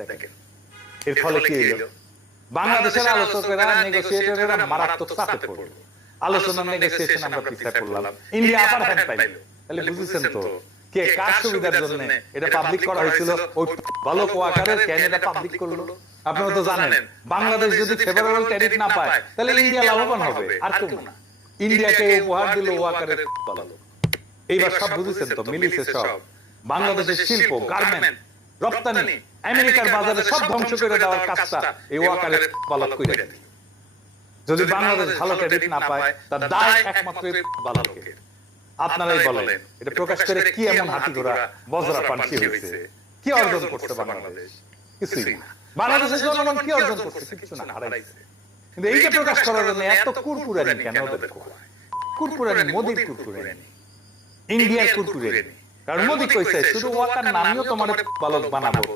দেখেন এর ফলে কি হলো, বাংলাদেশের আলোচকেরা নেগোসিয়েটরেরা মারাত্মক চাপে পড়লো, আলোচনা নেগোসিয়েশন আমরা পিছায় পড়লাম, ইন্ডিয়া আবার হ্যান্ড পাইলো। তাহলে বুঝেছেন তো কে কার সুবিধার জন্য এটা পাবলিক করা হয়েছিল, ওই ভালো কোয়াকারের ক্যানাডা পাবলিক করলো। আপনারা তো জানেন বাংলাদেশ যদি ফেভারেবল ট্যারিফ না পায় তাহলে ইন্ডিয়া লাভবান হবে, আর কেউ না। ইন্ডিয়াকে উপহার দিল ওয়াকারের ভালো। এইবার সব বুঝেছেন তো, মিলিছে সব। বাংলাদেশের শিল্প, গার্মেন্ট, রপ্তানি আমেরিকার বাজারে সব ধ্বংস করে দেওয়ার কাজটা এই ওয়াকারের বালক করে দিল। যদি বাংলাদেশ ভালো ট্যারিফ না পায় তার দায় একমাত্র বালকের। আপনারাই বলেন এটা প্রকাশ করে কি এমন হাতি ঘোড়া বজরা পান্তি হয়েছে, কি অর্জন করছে বাংলাদেশ? কিছুই না। বাংলাদেশের জনগণ কি অর্জন করছে? কিছু না, হারাইছে। কিন্তু এইটা প্রকাশ করার জন্য এত কুরকুরানি কেন ওদের কোয়ায়? কুরকুরানি মোদির কুরকুরানি, ইন্ডিয়ার কুরকুরানি। কারণ মোদি কইছে শুধু ওয়াকার নামিও তোমার বালক বানাবো,